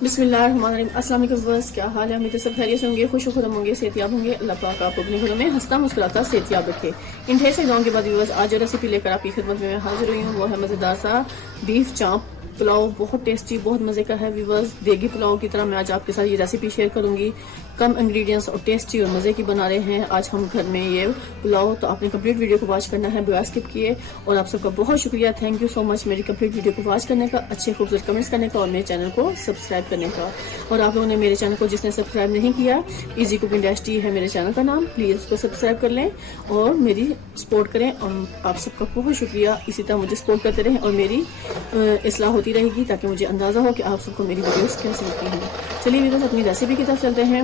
बिस्मिल्लाहिर्रहमानिर्रहीम। अस्सलाम वालेकुम व्यूअर्स, क्या हाल है? उम्मीद है सब खैरियत से होंगे, खुश खुदम होंगे, सेहतियाब होंगे। अल्लाह पाक आपको अपने घरों में हंसता मुस्कुराता सेहतियाब रखे। इन ढेर से दुआओं के बाद व्यूअर्स, आज जो रेसिपी लेकर आपकी खिदमत में मैं हाजिर हुई हूँ वो है मज़ेदार सा बीफ चाप पुलाव। बहुत टेस्टी, बहुत मज़े का है व्यूअर्स। देगी पुलाव की तरह मैं आज आपके साथ ये रेसिपी शेयर करूंगी। कम इंग्रेडिएंट्स और टेस्टी और मज़े की बना रहे हैं आज हम घर में ये पुलाव। तो आपने कंप्लीट वीडियो को वॉच करना है बगैर स्किप किए। और आप सबका बहुत शुक्रिया, थैंक यू सो मच मेरी कंप्लीट वीडियो को वॉच करने का, अच्छे खूबसूरत कमेंट्स करने का और मेरे चैनल को सब्सक्राइब करने का। और आप लोगों ने मेरे चैनल को जिसने सब्सक्राइब नहीं किया, इजी कुकिंग डैश टी है मेरे चैनल का नाम, प्लीज़ उसको सब्सक्राइब कर लें और मेरी सपोर्ट करें। और आप सबका बहुत शुक्रिया, इसी तरह मुझे सपोर्ट करते रहें और मेरी इस्लाह होती रहेगी ताकि मुझे अंदाज़ा हो कि आप सबको मेरी वीडियोस कैसी लगती हैं। चलिए वीडियोस अपनी रेसिपी की तरफ चलते हैं।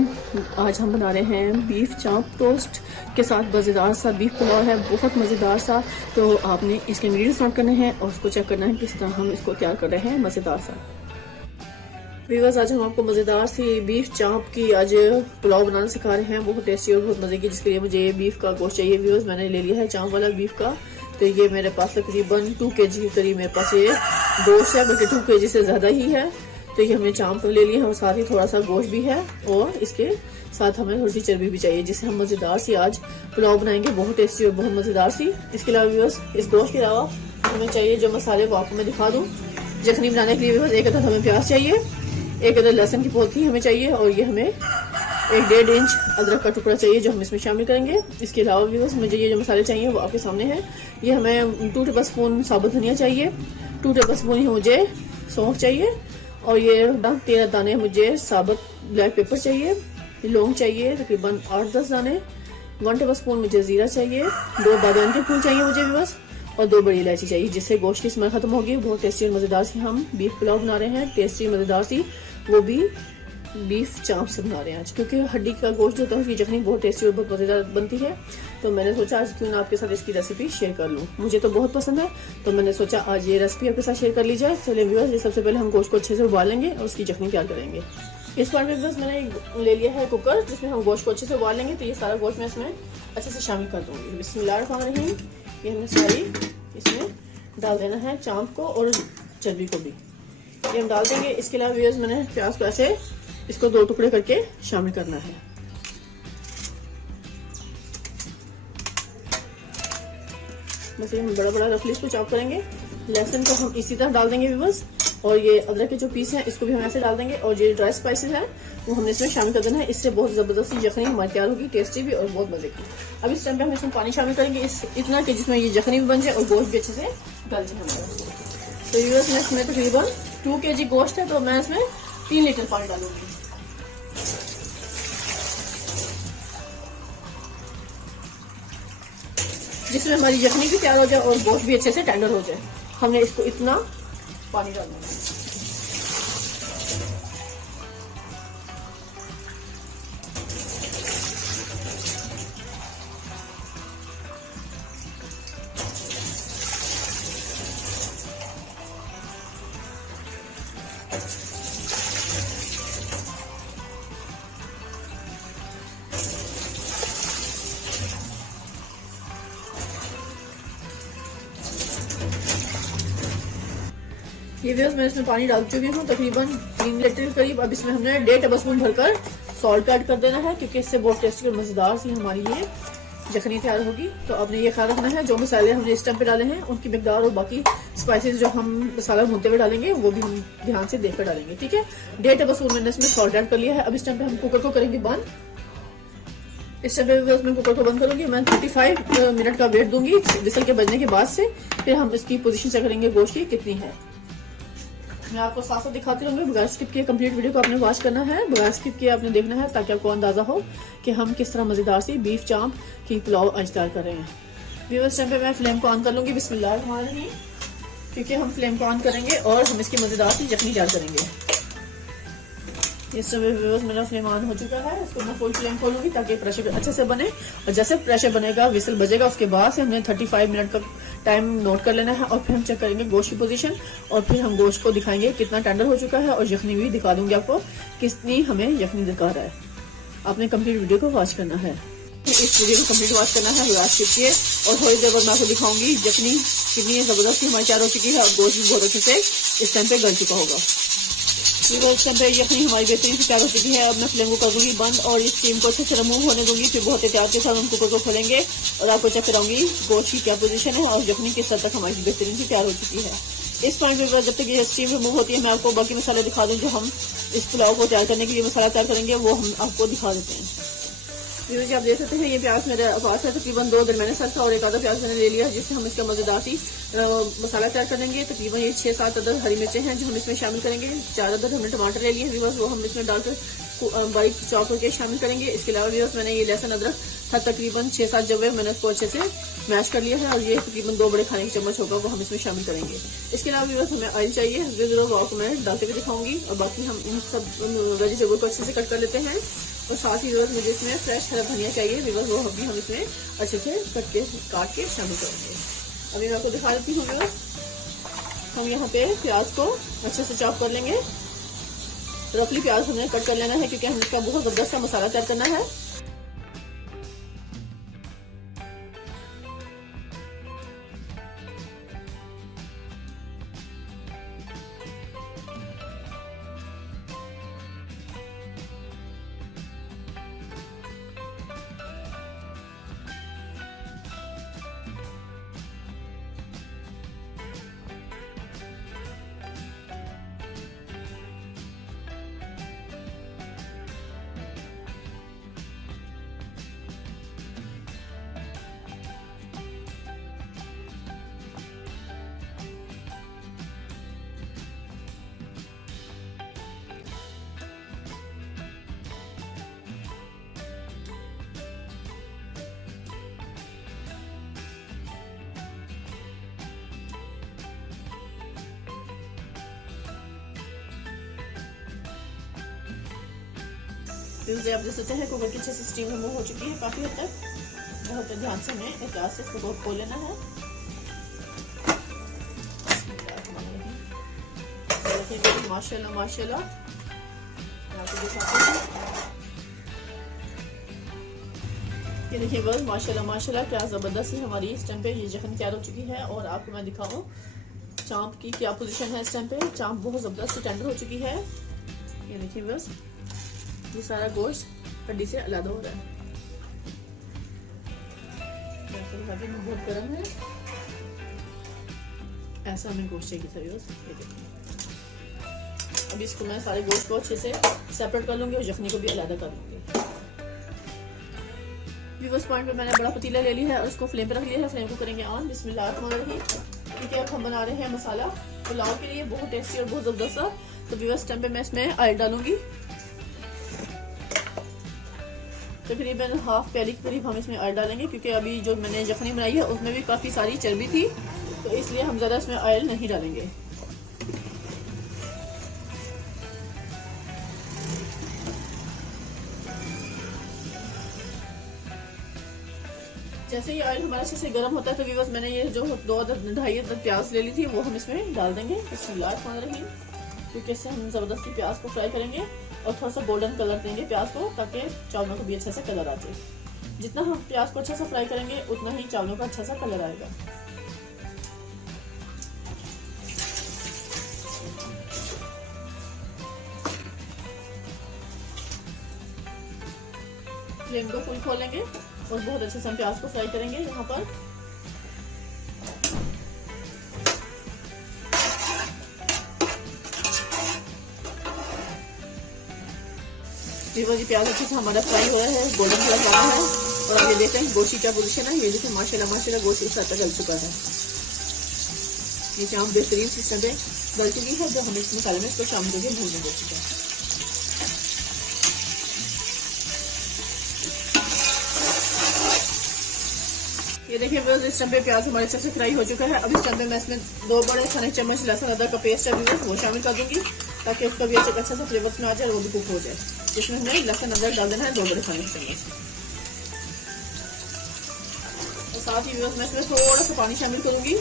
आज हम बना रहे हैं बीफ चाप टोस्ट के साथ मज़ेदार सा बीफ पुलाव है, बहुत मज़ेदार सा। तो आपने इसके इंग्रेडिएंट्स नोट करने हैं और उसको चेक करना है किस तरह हम इसको तैयार कर रहे हैं मज़ेदार सा। व्यूअर्स, आज हम आपको मज़ेदार सी बीफ चाप की आज पुलाव बनाना सिखा रहे हैं, बहुत टेस्टी और बहुत मज़े की। जिसके लिए मुझे बीफ का गोश्त चाहिए व्यूअर्स। मैंने ले लिया है चाप वाला बीफ का। तो ये मेरे पास तकरीबन 2 kg के करीब मेरे पास ये गोश्त है, बल्कि 2 kg से ज़्यादा ही है। तो ये हमने चाप ले लिया है और साथ ही थोड़ा सा गोश्त भी है और इसके साथ हमें थोड़ी सी चर्बी भी चाहिए, जिससे हम मज़ेदार सी आज पुलाव बनाएंगे, बहुत टेस्टी और बहुत मज़ेदार सी। इसके अलावा व्यूअर्स, इस गोश्त के अलावा हमें चाहिए जो मसाले वो आपको मैं दिखा दूँ। यखनी बनाने के लिए व्यूअर्स, एक अदद हमें प्याज चाहिए, एक अदद लहसुन की पौथी हमें चाहिए और ये हमें 1-1.5 इंच अदरक का टुकड़ा चाहिए जो हम इसमें शामिल करेंगे। इसके अलावा व्यूअर्स, मुझे ये जो मसाले चाहिए वो आपके सामने हैं। ये हमें 2 टेबल स्पून साबुत धनिया चाहिए, 2 टेबल स्पून ही मुझे सौंफ चाहिए और ये 13 दाने मुझे साबुत ब्लैक पेपर चाहिए। लौंग चाहिए तकरीबन 8-10 दाने, 1 टेबल स्पून मुझे जीरा चाहिए, 2 बादाम के फूल चाहिए मुझे व्यूअर्स और 2 बड़ी इलायची चाहिए, जिससे गोश्त की स्मेल खत्म होगी। बहुत टेस्टी और मज़ेदार सी हम बीफ पुलाव बना रहे हैं, टेस्टी मज़ेदार सी, वो भी बीफ चाप से बना रहे हैं आज। क्योंकि हड्डी का गोश्त होता है उसकी यखनी बहुत टेस्टी और बहुत मज़ेदार बनती है। तो मैंने सोचा आज क्यों ना आपके साथ इसकी रेसिपी शेयर कर लूँ। मुझे तो बहुत पसंद है, तो मैंने सोचा आज ये रेसिपी आपके साथ शेयर कर ली जाए। चलिए व्यूअर्स, ये सबसे पहले हम गोश्त को अच्छे से उबालेंगे और उसकी यखनी तैयार करेंगे। इस बार में बस मैंने ले लिया है कुकर, जिसमें हम गोश्त को अच्छे से उबाल लेंगे। तो ये सारा गोश्त मैं इसमें अच्छे से शामिल कर दूँगी। बिस्मिल्लाहिर्रहमानिर्रहीम। ये हमने सारी इसमें डाल देना है, चाप को और चर्बी को भी ये हम डाल देंगे। इसके अलावा व्यूअर्स, मैंने प्याज को ऐसे इसको 2 टुकड़े करके शामिल करना है। बस ये हम बड़ा बड़ा रफली इसको चॉप करेंगे। लहसुन को हम इसी तरह डाल देंगे व्यूअर्स और ये अदरक के जो पीस हैं इसको भी हम ऐसे डाल देंगे और ये ड्राई स्पाइसेस हैं वो हमने इसमें शामिल कर देना है। इससे बहुत ज़बरदस्त यखनी हमारी तैयार होगी, टेस्टी भी और बहुत मजे की। अब इस टाइम पे हम इसमें पानी शामिल करेंगे इतना कि जिसमें ये यखनी भी बन जाए और गोश्त भी अच्छे से गल जाए हमारा। तो व्यूअर्स, मैं इसमें तकरीबन 2 kg गोश्त है तो मैं इसमें 3 लीटर पानी डालूंगी। जिसमें हमारी यखनी भी तैयार हो जाए और गोश्त भी अच्छे से टेंडर हो जाए, हमने इसको इतना पानी डालना है। ये व्यूअर्स, मैं इसमें पानी डाल चुकी हूँ तकरीबन 3 लीटर के करीब। अब इसमें हमने 1.5 टेबल स्पून भरकर सॉल्ट ऐड कर देना है, क्योंकि इससे बहुत टेस्टी और मज़ेदार सी हमारी ये यखनी तैयार होगी। तो आपने ये ख्याल रखना है जो मसाले हमने इस टाइम पे डाले हैं उनकी मिकदार और बाकी स्पाइसेस जो हम मसाला भूनते हुए डालेंगे वो भी हम ध्यान से देखकर डालेंगे, ठीक है। 1.5 टेबल स्पून मैंने इसमें सॉल्ट ऐड कर लिया है। अब इस टाइम पे हम कुकर को करेंगे बंद। इस टाइम पे मैं कुकर को बंद करूंगी। मैं 35 मिनट का वेट दूंगी विसल के बजने के बाद से। फिर हम इसकी पोजीशन चेक करेंगे गोश्त की कितनी है। मैं आपको साथ साथ दिखाती रहूंगी, बगैर स्किप किए कंप्लीट वीडियो को आपने वॉच करना है, बगैर स्किप किए आपने देखना है, ताकि आपको अंदाजा हो कि हम किस तरह मज़ेदार सी बीफ चाप की पुलाव आज तैयार कर रहे हैं। व्यूअर्स, टाइम पे मैं फ्लेम को ऑन कर लूंगी बिस्मिल्लाहिर्रहमानिर्रहीम, क्योंकि हम फ्लेम को ऑन करेंगे और हम इसकी मज़ेदार सी यखनी तैयार करेंगे। इस समय व्यूअर्स मेरा फ्लेम ऑन हो चुका है। इसको मैं फुल फ्लेम खोलूंगी ताकि प्रेशर अच्छे से बने। और जैसे प्रेशर बनेगा, विसल बजेगा, उसके बाद से हमने 35 मिनट का टाइम नोट कर लेना है और फिर हम चेक करेंगे गोश्त की पोजीशन और फिर हम गोश्त को दिखाएंगे कितना टेंडर हो चुका है और यखनी भी दिखा दूंगी आपको कितनी हमें यखनी दिखा रहा है। आपने कंप्लीट वीडियो को वॉच करना है, इस वीडियो को कंप्लीट वॉच करना है बगैर स्किप किए। और थोड़ी देर बाद मैं आपको दिखाऊंगी यखनी कितनी जबरदस्त हमारी तैयार हो चुकी है और गोश्त भी बहुत अच्छे से इस टाइम पे गल चुका होगा। पे यखनी हमारी बेहतरीन से तैयार हो चुकी है। अब मैं फ्लेम को कर दूंगी बंद और इस स्टीम को अच्छे से रिमूव होने दूंगी। फिर बहुत एहतियात के साथ हम कुकर को खोलेंगे और आपको चेक कराऊंगी गोश्त की क्या पोजीशन है और यखनी किस हद तक हमारी बेहतरीन से तैयार हो चुकी है। इस पॉइंट पे जब तक ये स्टीम रिमूव होती है मैं आपको बाकी मसाले दिखा दूँ। जो हम इस पुलाव को तैयार करने के लिए मसाला तैयार करेंगे वो हम आपको दिखा देते हैं। व्यूअर्स आप देख सकते हैं ये प्याज मेरे पास है तकरीबन 2 दरमियाने साइज का और एक आधा प्याज मैंने ले लिया जिससे हम इसका मजेदार सी मसाला तैयार करेंगे। तकरीबन ये 6-7 अदद हरी मिर्चें हैं जो हम इसमें शामिल करेंगे। 4 अदद हमने टमाटर ले लिए व्यूअर्स, वो हम इसमें डालकर बारीक चॉप करके शामिल करेंगे। इसके अलावा व्यूअर्स मैंने ये लहसुन अदरक था तकरीबन 6-7 जवे मैंने उसको अच्छे से मैश कर लिया है और ये तकरीबन 2 बड़े खाने के चम्मच होगा वो हम इसमें शामिल करेंगे। इसके अलावा व्यूअर्स हमें ऑयल चाहिए, जरूर मैं डालते हुए दिखाऊंगी और बाकी हम इन सब वेजिटेबल को अच्छे से कट कर लेते हैं। और साथ ही व्यूअर्स मुझे इसमें फ्रेश हरा धनिया चाहिए व्यूअर्स, वो भी हम इसमें अच्छे से काट के शामिल करेंगे। अभी मैं आपको दिखा देती हूँ व्यूअर्स, हम यहाँ पे प्याज को अच्छे से चॉप कर लेंगे। रफली प्याज हमें कट कर लेना है क्योंकि हम इसका बहुत जबरदस्त सा मसाला तैयार करना है। आप देख सकते हैं कुकर की अच्छे से स्टीम रिमूव हो चुकी है काफी हद तक। बहुत ध्यान से हमें एहतियात से इसको खोल लेना है। माशाल्लाह माशाल्लाह आपको दिखाते हैं, ये देखिए बस माशाल्लाह माशाल्लाह क्या जबरदस्त है हमारी इस टाइम पे ये यखनी तैयार हो चुकी है। और आपको मैं दिखाऊं चांप की क्या पोजीशन है इस टाइम पे। चांप बहुत जबरदस्त टेंडर हो चुकी है। ये देखिए बस ये सारा गोश्त हड्डी से अलग हो रहा है। बहुत गर्म है, ऐसा हमें गोश्त चाहिए था व्यूअर्स। ये देखिए अब इसको मैं सारे गोश्त को अच्छे से सेपरेट कर लूंगी और यखनी को भी अलग कर लूंगी। व्यूअर्स पॉइंट पे मैंने बड़ा पतीला ले लिया है और उसको फ्लेम पे रख लिया है। फ्लेम को करेंगे ऑन, बिस्मिल्लाहिर्रहमानिर्रहीम। क्योंकि अब हम बना रहे हैं मसाला पुलाव के लिए बहुत टेस्टी और बहुत जबरदस्त। तो व्यूअर्स टाइम पे मैं इसमें ऑयल डालूंगी, तकरीबन हाफ प्याली के करीब हम इसमें ऑयल डालेंगे क्योंकि अभी जो मैंने यखनी बनाई है उसमें भी काफी सारी चर्बी थी तो इसलिए हम ज्यादा इसमें ऑयल नहीं डालेंगे। जैसे ही ऑयल हमारा अच्छे से गर्म होता है तो व्यूअर्स मैंने ये जो 2-2.5 अदद प्याज ले ली थी वो हम इसमें डाल देंगे। बिस्मिल्लाहिर्रहमानिर्रहीम। क्योंकि इससे हम जबरदस्ती प्याज को फ्राई करेंगे और थोड़ा सा गोल्डन कलर देंगे प्याज को ताकि चावलों को भी अच्छा सा कलर आ जाए। जितना हम प्याज को अच्छा सा फ्राई करेंगे उतना ही चावलों का अच्छा सा कलर आएगा। फ्लेम को फुल खोलेंगे और बहुत अच्छे से हम प्याज को फ्राई करेंगे। यहाँ पर प्याज अच्छे से हमारा फ्राई हो रहा है, गोल्डन कलर का है। और अब ये देखते हैं गोश्त क्या पोजीशन है। ये देखिए माशाल्लाह माशाल्लाह गोश्त इस हद तक गल चुका है। ये चांप बेहतरीन सिस्टम पे गल चुकी है। जो हम इस मसाले में इसको शामिल करके भूनने दे चुके हैं। ये देखिए व्यूअर्स इस टाइम पे प्याज हमारे अच्छे से फ्राई हो चुका है। अब इस टाइम पे मैं इसमें 2 बड़े खाने चम्मच लहसुन अदरक का पेस्ट है व्यूअर्स वो शामिल कर दूंगी ताकि उसका भी अच्छा सा फ्लेवर्स में आ जाए और वो भी कुक हो जाए। इसमें हमें लहसुन अदरक डाल देना है 2 बड़े खाने चम्मच। और साथ ही व्यूअर्स मैं इसमें थोड़ा सा पानी शामिल करूंगी।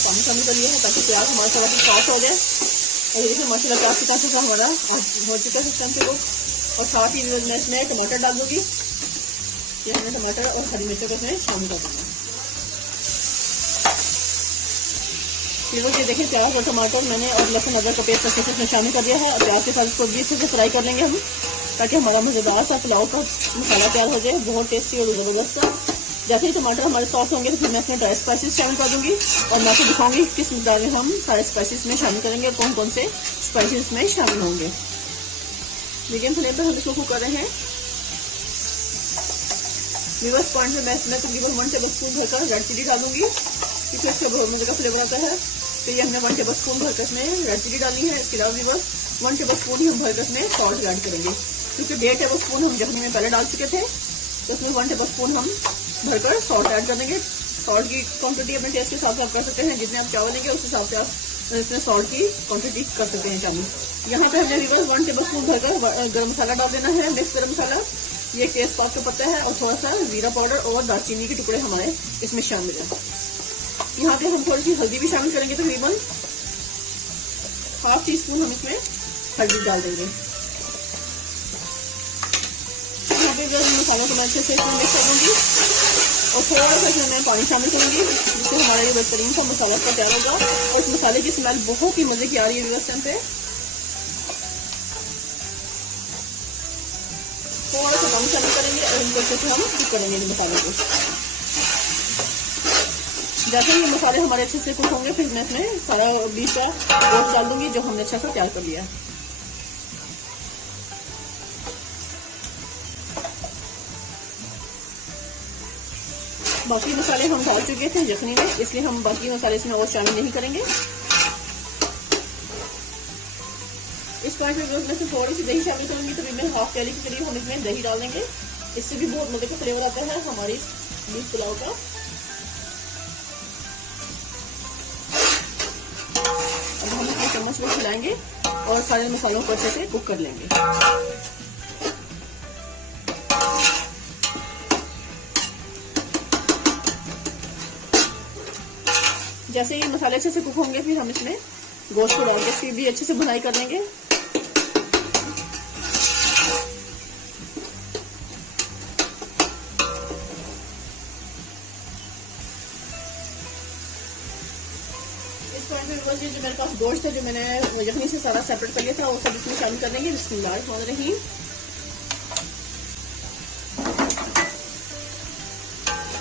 पानी शामिल कर लिया है ताकि प्याज हमारा थोड़ा सा सॉफ्ट हो जाए। और ये देखिए माशाल्लाह प्याज कितना अच्छा हमारा हो चुका है इस टाइम पे वो। और साथ ही मैं इसमें टमाटर डाल दूंगी। ये हमने टमाटर और हरी मिर्चों को इसमें शामिल कर दूंगा। ये देखिए प्याज और टमाटर मैंने और लहसुन अदरक का पेस्ट अच्छे से इसमें शामिल कर दिया है। और प्याज के साथ इसको भी अच्छे से फ्राई कर लेंगे हम, ताकि हमारा मज़ेदार सा पुलाव का मसाला तैयार हो जाए, बहुत टेस्टी और ज़बरदस्त सा। जैसे ही टमाटर हमारे सॉफ्ट होंगे तो फिर मैं इसमें ड्राई स्पाइसेस शामिल कर दूंगी और मैं आपको दिखाऊंगी किस मिकदार में हम सारे स्पाइसेस में शामिल करेंगे और कौन कौन से स्पाइसेस में शामिल होंगे। मीडियम फ्लेम पर हम इसको कुक कर रहे हैं। व्यूअर्स पॉइंट में मैं इसमें तकरीबन 1 टेबल स्पून भरकर रेड चिली डालूंगी, क्योंकि इससे बहुत मजे का फ्लेवर आता है। तो ये हमने 1 टेबल स्पून भरकर इसमें रेड चिली डालनी है। इसके अलावा व्यूअर्स 1 टेबल स्पून ही हम भरकर इसमें सॉल्ट ऐड करेंगे, क्योंकि 1.5 टेबल स्पून हम जखनी में पहले डाल चुके थे। तो इसमें 1 टेबल स्पून हम भरकर सॉल्ट ऐड कर देंगे। सॉल्ट की क्वांटिटी अपने टेस्ट के हिसाब से आप कर सकते हैं, जितने आप चावल लेंगे उस हिसाब से आप इसमें सॉल्ट की क्वांटिटी कर सकते हैं चावल। यहाँ पे हमने व्यूअर्स 1 टेबल स्पून भरकर गरम मसाला डाल देना है, मिक्स गरम मसाला। ये तेज पात का पत्ता है और थोड़ा सा जीरा पाउडर और दालचीनी के टुकड़े हमारे इसमें शामिल है। यहाँ पे हम थोड़ी सी हल्दी भी शामिल करेंगे, तकरीबन ½ टीस्पून हम इसमें हल्दी डाल देंगे। यहाँ पे मसालों को मैं अच्छे से इसमें मिक्स कर दूंगी और थोड़ा सा इसमें मैं पानी शामिल करूंगी, जिससे हमारा ये बेहतरीन सा मसाला इसका तैयार होगा। और इस मसाले की स्मेल बहुत ही मजे की आ रही है इस टाइम पे। थोड़ा सा कम शामिल करेंगे और इनको अच्छे से हम कुक करेंगे इन मसालों को। जैसे ही ये मसाले हमारे अच्छे से कुक होंगे फिर मैं इसमें सारा बीफ का गोश्त डाल दूंगी, जो हमने अच्छा सा तैयार कर लिया है। बाकी मसाले हम डाल चुके थे यखनी में, इसलिए हम बाकी मसाले इसमें और शामिल नहीं करेंगे। इस पॉइंट में मैं थोड़ी सी दही शामिल करूंगी, तो मैं ½ कैरी के करीब हम इसमें दही डाल देंगे। इससे भी बहुत मजे का फ्लेवर आता है हमारी बीफ पुलाव का। अब हम इसमें चम्मच में खिलाएंगे और सारे मसालों को अच्छे से कुक कर लेंगे। जैसे ये मसाले अच्छे से कुक होंगे फिर हम इसमें गोश्त को डाल के इसकी भी अच्छे से भुनाई कर लेंगे। इस पॉइंट में बस ये जो मेरे पास गोश्त है, जो मैंने यखनी से सारा सेपरेट कर लिया था, वो सब इसमें शामिल कर देंगे। बिस्मिल्लाहिर्रहमानिर्रहीम।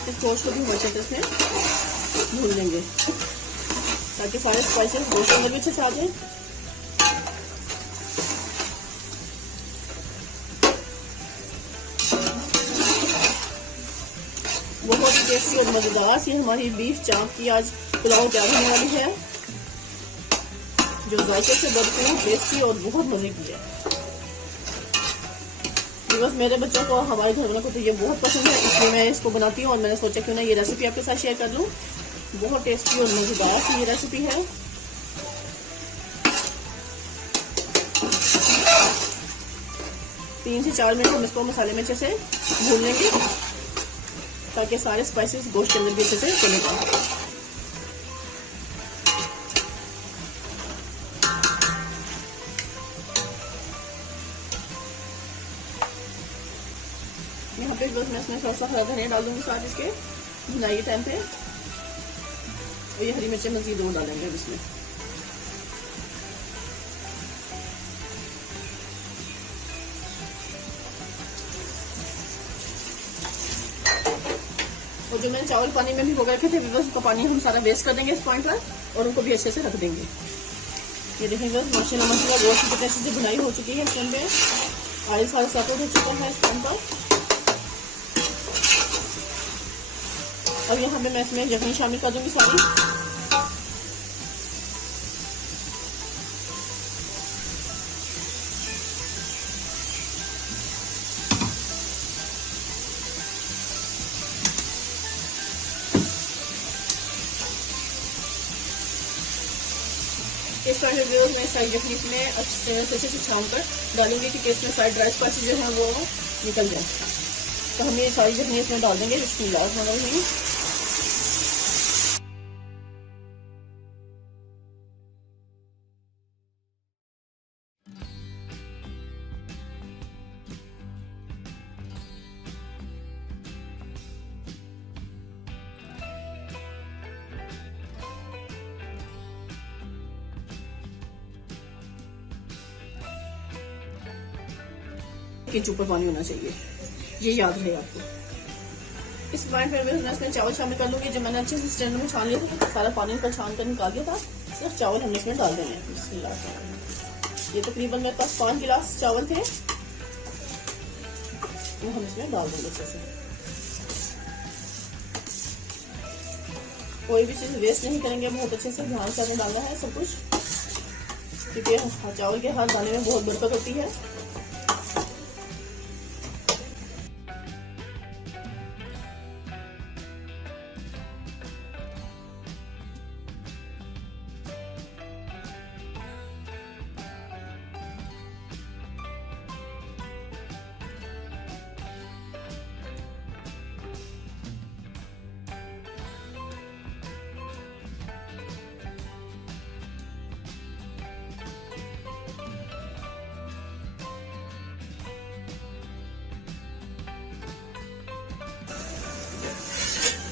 इस गोश्त को भी हम अच्छे से इसमें भून लेंगे, ताकि सारे स्पाइसेस गोश्त अंदर भी अच्छे से आ जाए। बहुत ही टेस्टी और मजेदार सी हमारी बीफ चाप की आज पुलाव तैयार होने वाली है, जो जायके से भरपूर, टेस्टी और बहुत मजे की है। बस मेरे बच्चों को, हमारे घर वालों को तो ये बहुत पसंद है, इसलिए मैं इसको बनाती हूँ और मैंने सोचा क्यों ना ये रेसिपी आपके साथ शेयर कर लूँ। बहुत टेस्टी और मजेदार सी ये रेसिपी है। तीन से 4 मिनट हम इसको मसाले में अच्छे से भून लेंगे, ताकि सारे स्पाइसेस गोश्त के अंदर भी अच्छे से चले जाए। यहाँ पे बस मैं इसमें थोड़ा सा हरा धनिया डाल दूंगी साथ इसके भुनाई के टाइम पे, और ये हरी मिर्चें मजीद और डालेंगे इसमें। और जो मैंने चावल पानी में भी भिगो रखे थे, बस उसका पानी हम सारा वेस्ट कर देंगे इस पॉइंट पर और उनको भी अच्छे से रख देंगे। ये देखेंगे माशाल्लाह माशाल्लाह गोश्त की कितनी अच्छे से बुनाई हो चुकी है। इस टाइम पे ऑयल सारा सेपरेट हो चुका है इस टाइम पर। अब यहाँ पे मैं इसमें यखनी शामिल कर दूंगी सारी। इस तरह मैं सारी यखनी इसमें अच्छे से छान कर डालूंगी, क्योंकि इसमें सारे ड्राई स्पाइसेस जो है वो निकल जाए। तो हम ये सारी यखनी इसमें डाल देंगे। बिस्मिल्लाह। इंच ऊपर पानी होना चाहिए, ये याद रहे आपको। इस पॉइंट पर मैं इसमें चावल शामिल कर लूँगी। जो मैंने अच्छे से स्टैंड में छान लिया था, तो सारा पानी का छान कर निकाल दिया था। सिर्फ चावल हम इसमें डाल देंगे। बिस्मिल्लाह। ये तकरीबन मेरे पास 5 गिलास चावल थे, वो हम इसमें डाल देंगे अच्छे से। कोई भी चीज़ वेस्ट नहीं करेंगे, बहुत अच्छे से ध्यान से हमें डालना है सब कुछ, क्योंकि चावल के हर दाने में बहुत बरकत होती है।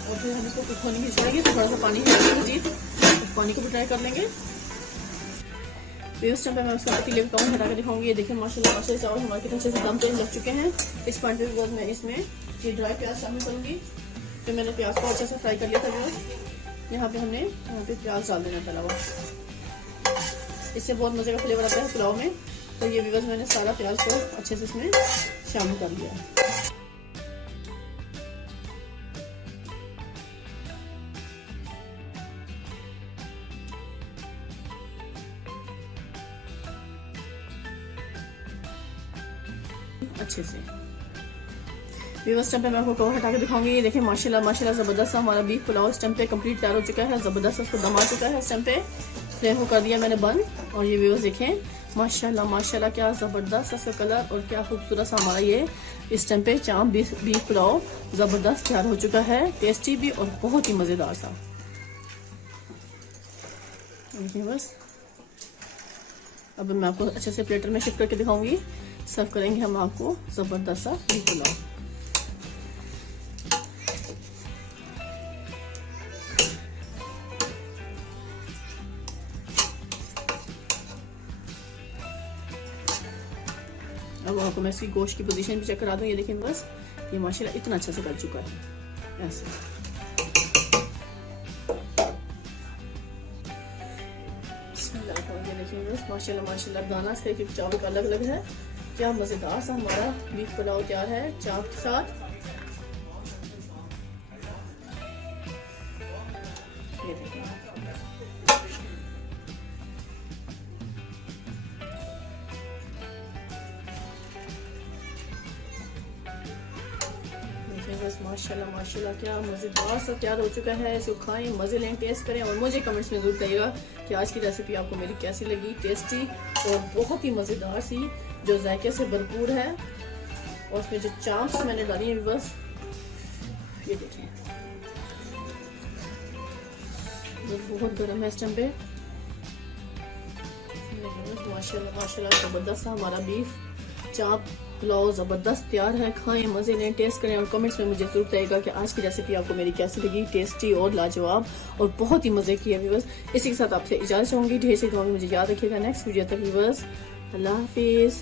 और फिर हम इसको कुक होने की छोड़ेंगे, तो थोड़ा सा पानी मजीद उस पानी को भी ट्राई कर लेंगे। इस टाइम पे मैं उसका पतीले का कवर हटा कर दिखाऊंगी। ये देखिए माशाल्लाह माशाल्लाह चावल हमारे कितने अच्छे से दम पे लग चुके हैं। इस पॉइंट पे बाद मैं इसमें ये ड्राई प्याज शामिल करूंगी। फिर मैंने प्याज को अच्छे से फ्राई कर लिया था व्यूअर्स। यहाँ पे हमने प्याज डाल देना तला हुआ, इससे बहुत मजे का फ्लेवर आता है पुलाव में। तो ये व्यूअर्स मैंने सारा प्याज को अच्छे से इसमें शामिल कर लिया। अच्छे से व्यूअर्स स्टम्प पे मैं आपको कवर हटा के दिखाऊंगी। ये देखिए माशाल्लाह माशाल्लाह ज़बरदस्त हमारा बीफ पुलाव स्टम्प पे कंप्लीट तैयार हो चुका है। ज़बरदस्त उसको दम आ चुका है स्टम्प पे। फ्लेम को कर दिया मैंने बंद। और ये व्यूअर्स देखें माशाल्लाह माशाल्लाह क्या ज़बरदस्त इसका कलर और क्या खूबसूरत सा हमारा ये स्टम्प पे चाम बीफ पुलाव ज़बरदस्त तैयार हो चुका है। टेस्टी भी और बहुत ही मज़ेदार सा। बस अब मैं आपको अच्छे से प्लेटर में शिफ्ट करके दिखाऊंगी। सर्व करेंगे हम आपको ज़बरदस्त सा बीफ पुलाव। अब आपको मैं इसकी गोश्त की पोजीशन भी चेक करा दूं। ये देखिए बस ये माशाल्लाह इतना अच्छा से कर चुका है ऐसे। ये देखिए बस माशाल्लाह माशाल्लाह दाना इसका चावल का अलग अलग है। क्या मजेदार सा हमारा बीफ पुलाव तैयार है चाप के साथ। ये देखिए बस माशाल्लाह माशाल्लाह क्या मज़ेदार सा तैयार हो चुका है। इसको खाएं, मज़े लें, टेस्ट करें और मुझे कमेंट्स में ज़रूर बताइएगा कि आज की रेसिपी आपको मेरी कैसी लगी। टेस्टी और बहुत ही मज़ेदार सी जो जायके से भरपूर है। और उसमें जो चांप्स मैंने डाली है बस ये देखिए बहुत गर्म है इस टाइम पे। माशाल्लाह माशाल्लाह ज़बरदस्त सा हमारा बीफ चाप पुलाव ज़बरदस्त तैयार है। खाएं, मज़े लें, टेस्ट करें और कमेंट्स में मुझे ज़रूर बताइएगा कि आज की रेसिपी आपको मेरी कैसी लगी। टेस्टी और लाजवाब और बहुत ही मज़े की है व्यूअर्स। इसी के साथ आपसे इजाज़त चाहूँगी। ढेर से दुआ में मुझे याद रखिएगा। नेक्स्ट वीडियो तक व्यूअर्स अल्लाह हाफिज़।